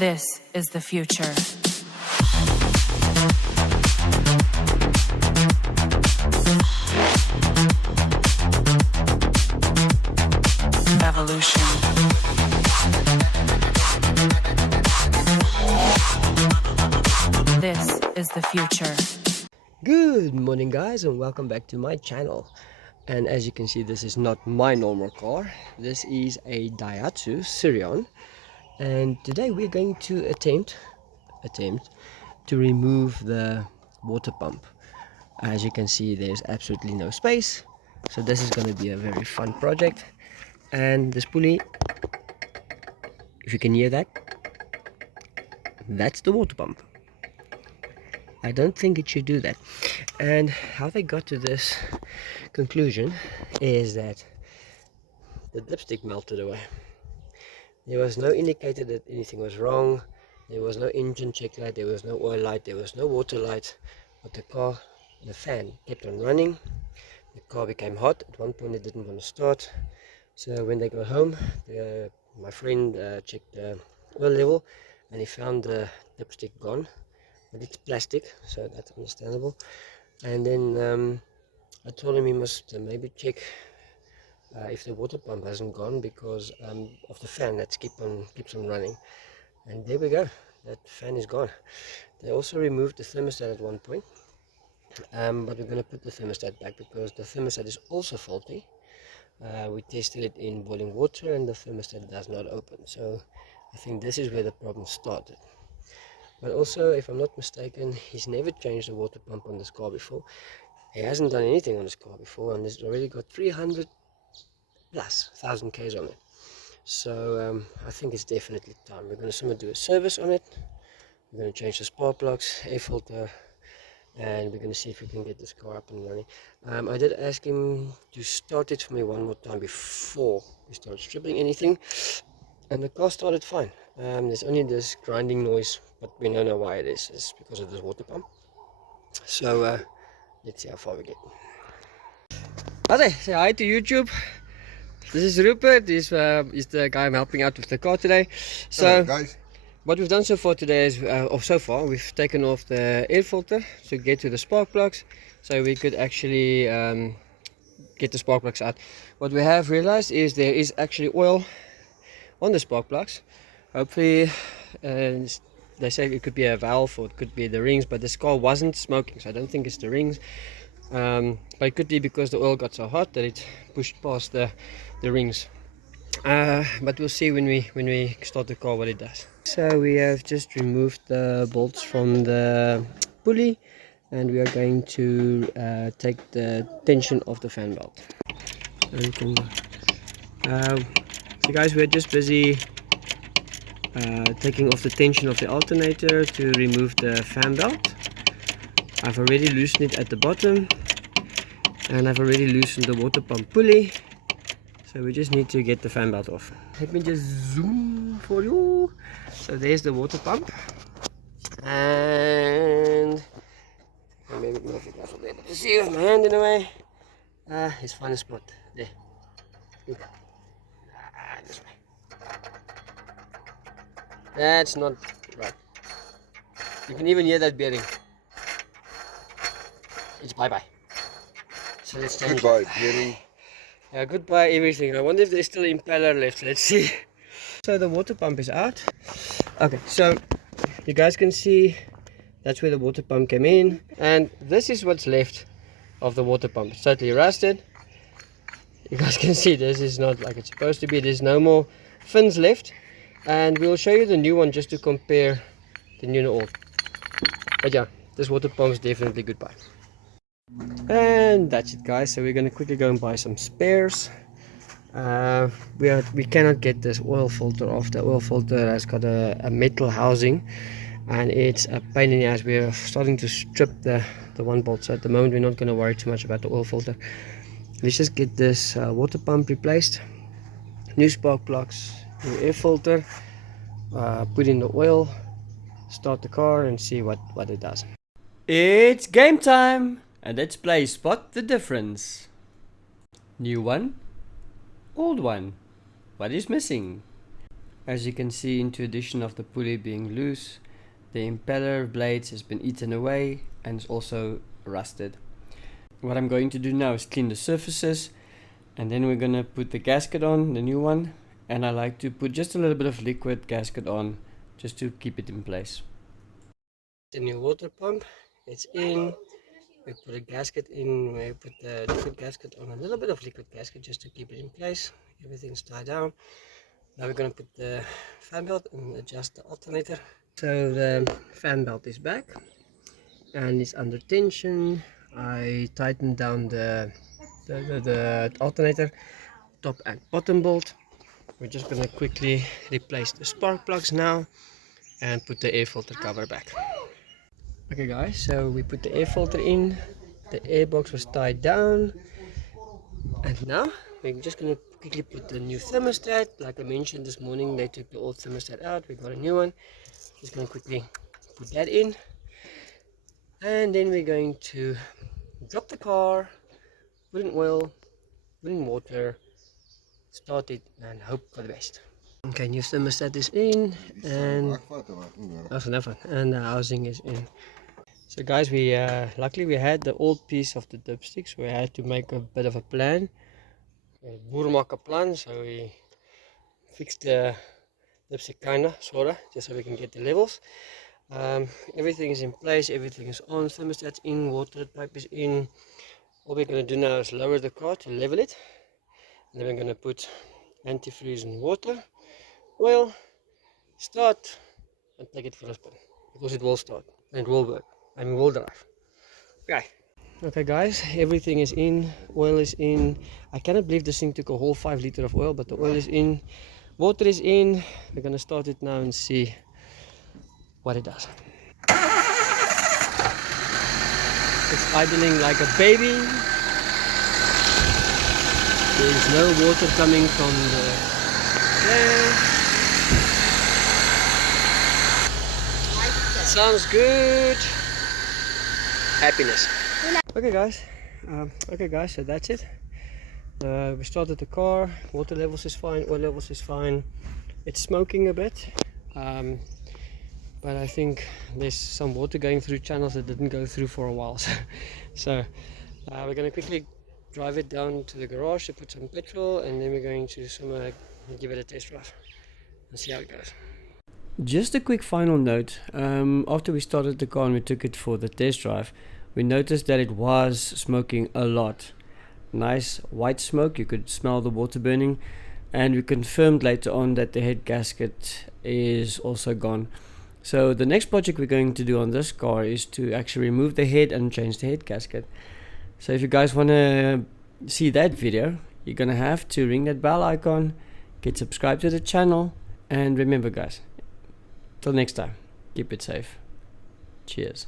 This is the future. Evolution. This is the future. Good morning guys, and welcome back to my channel. And as you can see, this is not my normal car. This is a Diatsu Sirion, and today we're going to attempt to remove the water pump. As you can see, there's absolutely no space, so this is going to be a very fun project. And this pulley, if you can hear that, that's the water pump. I don't think it should do that. And how they got to this conclusion is that the dipstick melted away. There was no indicator that anything was wrong. There was no engine check light, there was no oil light, there was no water light. But the fan kept on running. The car became hot. At one point it didn't want to start. So when they got home, my friend checked the oil level and he found the dipstick gone. But it's plastic, so that's understandable. And then I told him he must maybe check if the water pump hasn't gone because of the fan that keeps on running. And there we go, that fan is gone. They also removed the thermostat at one point, but we're going to put the thermostat back because the thermostat is also faulty. We tested it in boiling water and the thermostat does not open, so I think this is where the problem started. But also, if I'm not mistaken, he's never changed the water pump on this car before. He hasn't done anything on this car before, and it's already got 300 plus 1,000 Ks on it. So I think it's definitely time. We're going to do a service on it. We're going to change the spark plugs, air filter, and we're going to see if we can get this car up and running. I did ask him to start it for me one more time before we start stripping anything, and the car started fine. There's only this grinding noise, but we don't know why it is. It's because of this water pump. So let's see how far we get. Okay, say hi to YouTube. This is Rupert. He's the guy I'm helping out with the car today. So hello, guys. What we've done so far today is, so far we've taken off the air filter to get to the spark plugs, so we could actually get the spark plugs out. What we have realized is there is actually oil on the spark plugs. Hopefully, they say it could be a valve or it could be the rings, but this car wasn't smoking, so I don't think it's the rings. But it could be because the oil got so hot that it pushed past the rings. But we'll see when we start the car what it does. So we have just removed the bolts from the pulley, and we are going to take the tension of the fan belt. So guys, we're just busy taking off the tension of the alternator to remove the fan belt. I've already loosened it at the bottom, and I've already loosened the water pump pulley, so we just need to get the fan belt off. Let me just zoom for you. So there's the water pump, and maybe if you guys will be able to see with my hand in the way. Let's find a spot there. This way. That's not right. You can even hear that bearing. It's bye-bye. So let's change. Goodbye, bearing. Yeah, goodbye everything. I wonder if there's still an impeller left. Let's see. So the water pump is out. Okay, so you guys can see that's where the water pump came in, and this is what's left of the water pump. It's totally rusted. You guys can see this is not like it's supposed to be. There's no more fins left, and we'll show you the new one just to compare the new and old. But yeah, this water pump is definitely goodbye. And that's it, guys. So we're gonna quickly go and buy some spares. We cannot get this oil filter off. The oil filter has got a metal housing, and it's a pain in the ass. We're starting to strip the one bolt, so at the moment we're not going to worry too much about the oil filter. Let's just get this water pump replaced, new spark plugs, new air filter, put in the oil, start the car, and see what it does. It's game time, and let's play Spot the Difference. New one, old one. What is missing? As you can see, into addition of the pulley being loose, the impeller blades has been eaten away and is also rusted. What I'm going to do now is clean the surfaces, and then we're going to put the gasket on, the new one, and I like to put just a little bit of liquid gasket on just to keep it in place. The new water pump, it's in. We put a gasket in, we put the liquid gasket on, a little bit of liquid gasket just to keep it in place. Everything's tied down. Now we're going to put the fan belt and adjust the alternator. So the fan belt is back and it's under tension. I tightened down the alternator top and bottom bolt. We're just going to quickly replace the spark plugs now and put the air filter cover back. Okay guys, so we put the air filter in, the air box was tied down, and now we're just going to quickly put the new thermostat. Like I mentioned this morning, they took the old thermostat out, we got a new one. Just going to quickly put that in, and then we're going to drop the car, put in oil, put in water, start it and hope for the best. Okay, new thermostat is in, and that's enough, and the housing is in. So guys, we luckily we had the old piece of the dipstick, so we had to make a bit of a plan, a boermaker plan. So we fixed the dipstick kinda, sorta, just so we can get the levels. Everything is in place, everything is on, thermostat's in, water pipe is in. All we're gonna do now is lower the car to level it, and then we're gonna put antifreeze and water, oil, start, and take it for a spin, because it will start and it will work. I mean, will drive. Okay guys, everything is in, oil is in. I cannot believe this thing took a whole 5 liters of oil, but the oil is in, water is in. We're gonna start it now and see what it does. It's idling like a baby. There's no water coming from the there. Sounds good. Happiness. Okay guys, so that's it. We started the car, water levels is fine, oil levels is fine. It's smoking a bit, but I think there's some water going through channels that didn't go through for a while. So we're going to quickly drive it down to the garage to put some petrol, and then we're going to somewhere give it a test drive and see how it goes. Just a quick final note, after we started the car and we took it for the test drive, we noticed that it was smoking a lot. Nice white smoke, you could smell the water burning, and we confirmed later on that the head gasket is also gone. So the next project we're going to do on this car is to actually remove the head and change the head gasket. So if you guys want to see that video, you're gonna have to ring that bell icon, get subscribed to the channel, and remember guys, till next time, keep it safe. Cheers.